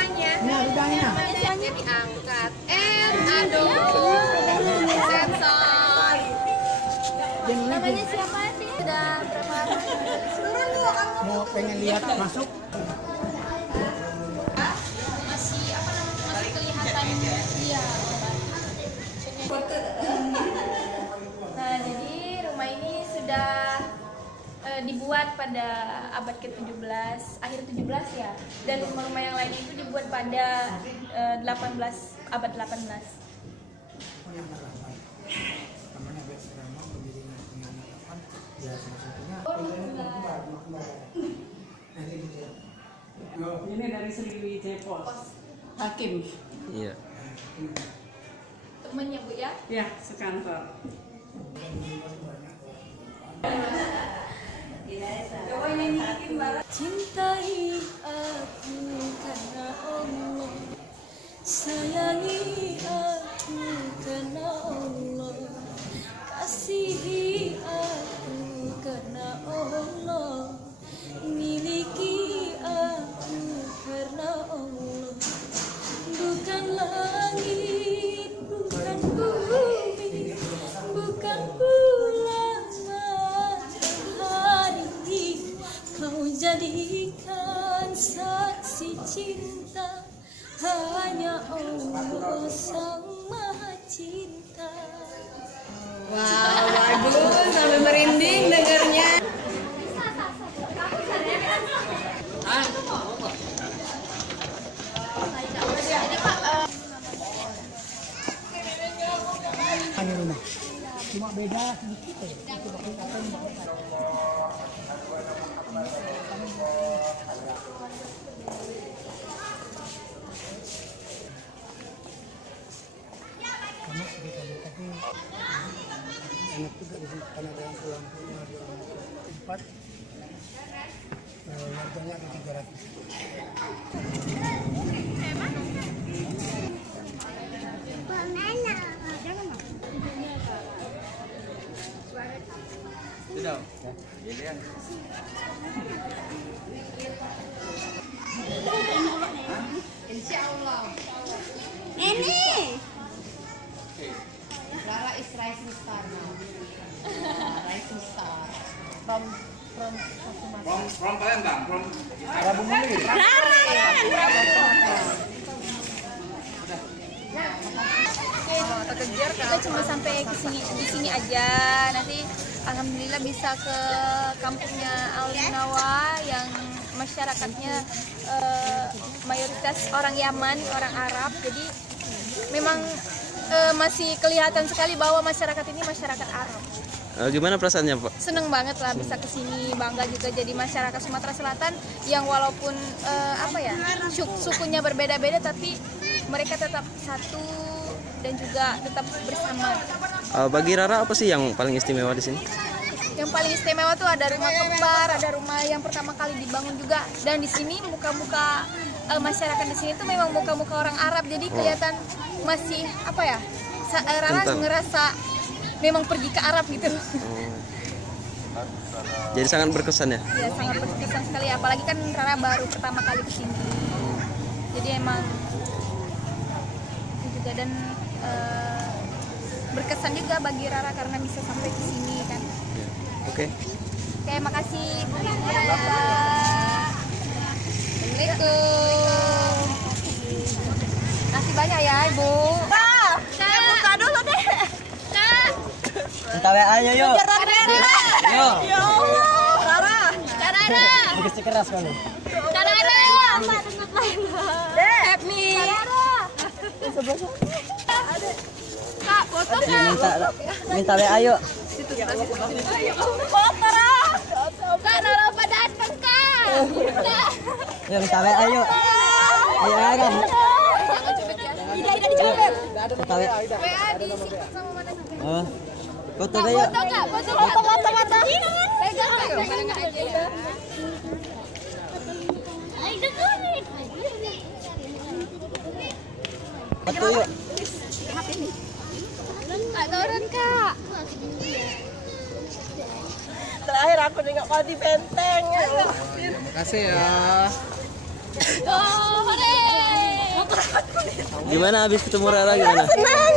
namanya? Namanya diangkat. Aduh. Sensor. Namanya siapa sih? Sudah berapa hari? Mau pengen lihat masuk? Masih kelihatan iya. Nah, jadi rumah ini sudah dibuat pada abad ke-17, akhir 17 ya. Dan rumah-rumah yang lain itu dibuat pada abad 18. Ini dari Sriwijaya Pos. Hakim. Iya. Temennya Bu ya? Ya, sekantor. Cintai aku karena Allah, sayangi aku karena Allah, kasihi aku karena Allah, miliki aku karena Allah. Bukan langit, bukan bumi, bukan bulan matahari, kau jadikan saksi cinta, hanya Allah sang maha cinta. Wow, bagus, sampai merinding dengarnya. Ini rumah. Cuma beda sedikit ya. Karena kita tadi enak juga di sini karena ada lampu-lampunya, ada tempat harganya ada 300. Sudah. Ini yang Insya Allah. Ini. Rara is rising star now. Rising star. From Palembang, from Rabu Muli. Kita cuma sampai di sini aja. Nanti alhamdulillah bisa ke kampungnya Al-Munawa yang masyarakatnya mayoritas orang Yaman, orang Arab. Jadi memang masih kelihatan sekali bahwa masyarakat ini masyarakat Arab. Gimana perasaannya, Pak? Seneng banget lah bisa kesini, bangga juga jadi masyarakat Sumatera Selatan yang walaupun sukunya berbeda-beda tapi mereka tetap satu dan juga tetap bersama. Bagi Rara apa sih yang paling istimewa di sini? Yang paling istimewa tuh ada rumah kembar, ada rumah yang pertama kali dibangun juga, dan di sini muka-muka masyarakat di sini tuh memang muka-muka orang Arab, jadi kelihatan masih Rara ngerasa memang pergi ke Arab gitu. Jadi sangat berkesan ya? Ya sangat berkesan sekali, apalagi kan Rara baru pertama kali kesini, jadi emang itu juga dan berkesan juga bagi Rara karena bisa sampai ke sini kan. Oke. Oke, makasih Bu Lydia. Assalamualaikum. Kasih banyak ya Ibu. Kak, saya buka dulu deh. Kak. Minta WA-nya yuk. Yuk. Ya Allah, Rara. Kak Rara. Begitu keras kamu. Kak Rara. Help me. Kak, foto Kak. Minta WA yuk. Foto Rara. Kak Rara pada datang Kak. Yuk minta WA yuk. Ayo kan. Tidak dicopet. Minta WA. WA di situ sama mana? Oh. Foto deh yuk. Foto Kak, foto. Pegang Kak, pegangan aja ya. Foto yuk. Kak turun Kak. Terakhir aku nengok kau di benteng. Terima kasih ya. Go, hore. Gimana habis ketemu Rara gimana? Senang.